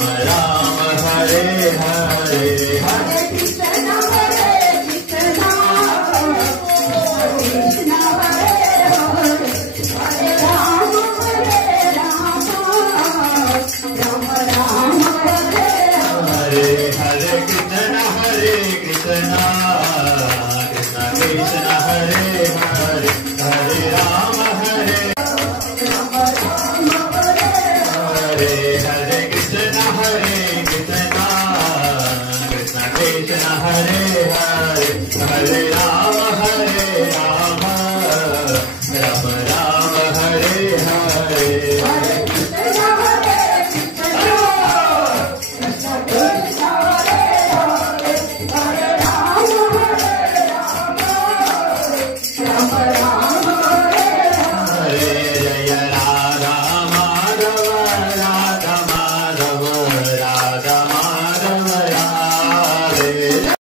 Ram Hare Hare Hare Krishna Hare Krishna Krishna Hare Hare Hare Ram Ram Ram Hare Hare Hare Krishna Hare Krishna Krishna Krishna Hare Hare Hare Ram Hare Hare Hare Krishna Hare